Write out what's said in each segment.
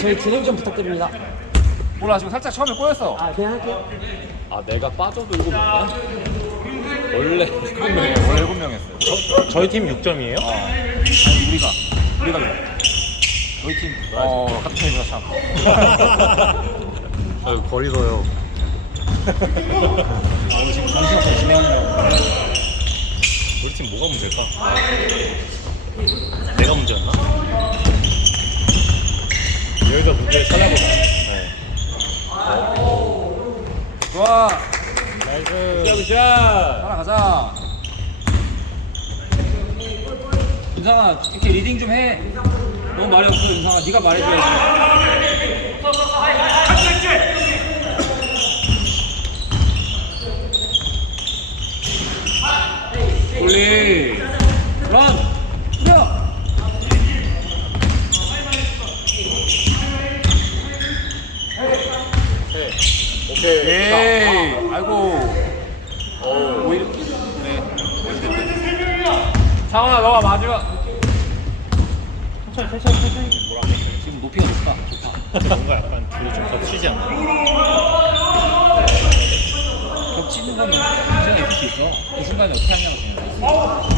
저희 진행 좀 부탁드립니다. 몰라 지금 살짝 처음에 꼬였어. 아, 그냥 할게요. 아 내가 빠져도 7명이야? 원래 7명이에요. 원래 7명 했어요. 저희 팀 6점이에요? 아니 우리가 저희 팀 같은 팀이라 참. 저 거리서요. 지금 정신없이 진행하는 우리 팀 뭐가 문제일까? 내가 문제였나? 여기서 문제를 찾아보자. 네. 좋아. 나이스. 따라가자. 윤상아 이렇게 리딩 좀 해. 너무 말이 없어 윤상아. 네가 말해줘야지. 돌리 런 뛰어. 오케이. 에이 아이고 오히려 네 상원아 너가 마지막 천천히. 지금 높이가 높다 좋다. 뭔가 약간 둘이 좀 겹치지 않나? 겹치는 거는 문제가 있을 수 있어. 그 순간에 어떻게 하냐고 생각해.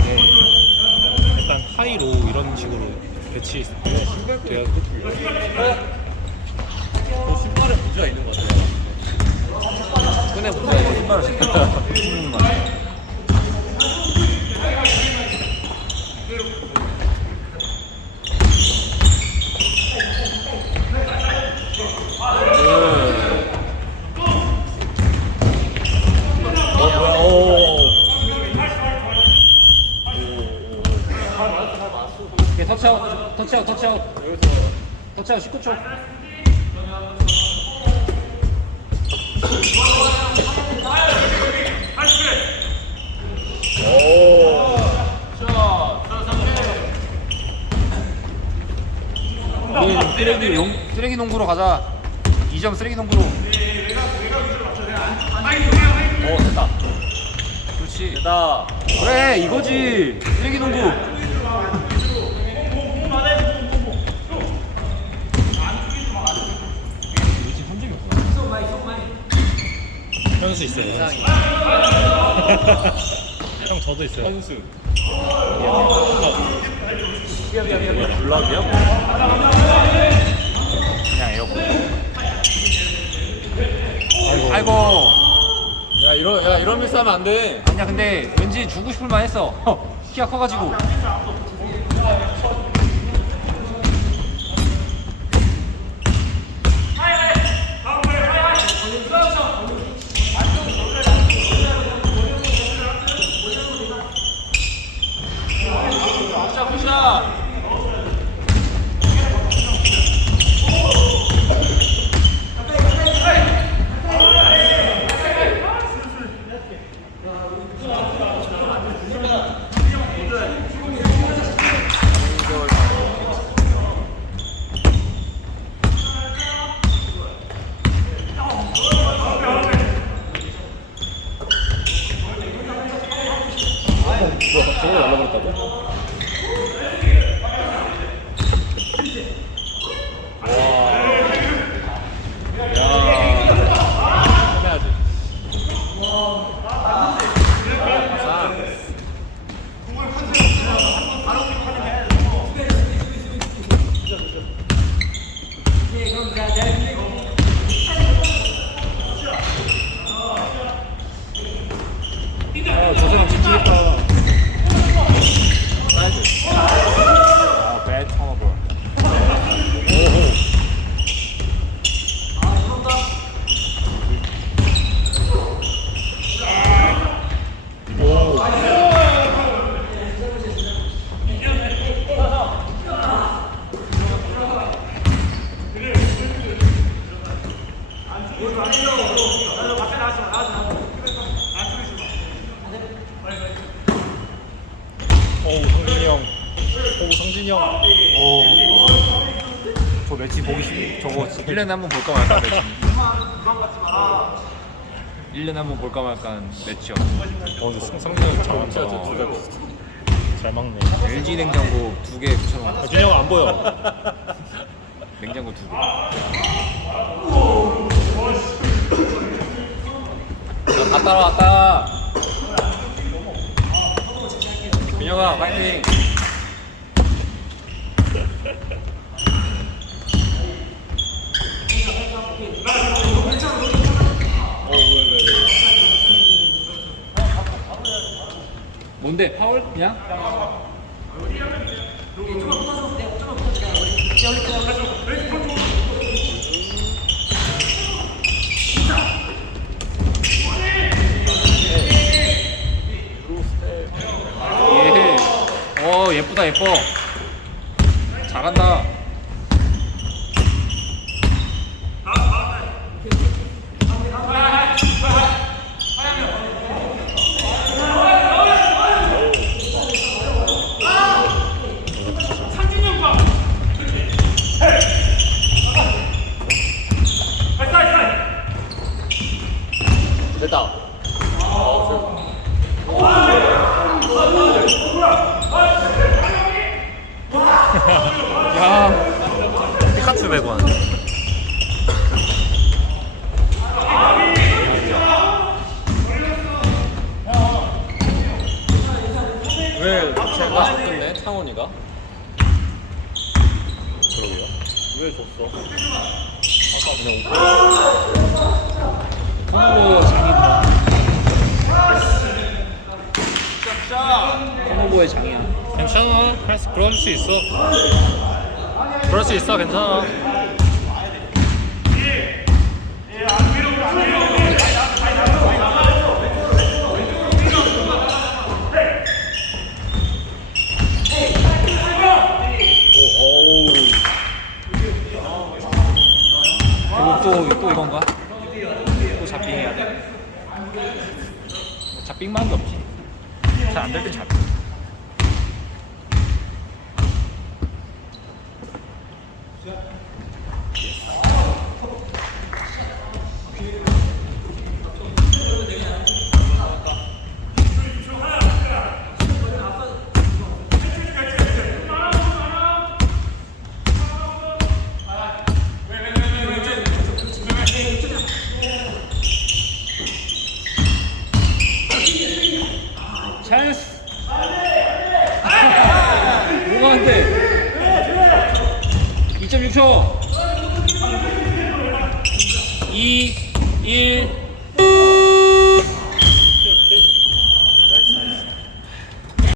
네. 약간 하이로 이런 식으로 배치돼야 끝이에요. 신발에 문제가 있는 것 같아요. 끈에 문제가 신발을 신는 거 같아. 터치아웃 19초. 우리 쓰레기 농구로 가자. 2점 쓰레기 농구로. 됐다. 그렇지. 됐다. 그래 이거지. 쓰레기 농구. 현수 있어요. 형 저도 있어요. 선수. 블락이야? 그냥 에어컨. 아이고. 야 이런 미스 하면 안 돼. 아니야 근데 왠지 주고 싶을 만했어. 키가 커가지고. 저거 날라버렸다고? 해야지. 저 사람 찝찝했다. 배드 턴오버. 성진이 형. 성진이 형. 저 매치 보기 싫. 저거 1년에 한 번 볼까 말까 매치. 1년에 한 번 볼까 말까 한 매치요. 근데 성진이 형 잘한다. 잘 막네. LG 냉장고 2개 붙여놓은 거. 준이 형 안 보여. 냉장고 2개. 다 따라왔다. 민혁아 파이팅. 뭔데 파울 그냥? 예. 예쁘다 예뻐. 잘한다. 됐다. 야. 피카츄 배구 하네. 왜 제가 줬던데 창원이가? 그러게요. 왜 줬어? 선호보 장이다. 선호보의 장이야. 괜찮아. 그럴 수 있어. 그럴 수 있어. 괜찮아. 그리고 또 이건가? 또 잡빙해야 돼. 잡빙만 게 없지. 잘 안 될 땐 잡빙. 찬스! 뭐가 안 돼? 2.6초! 2, 1.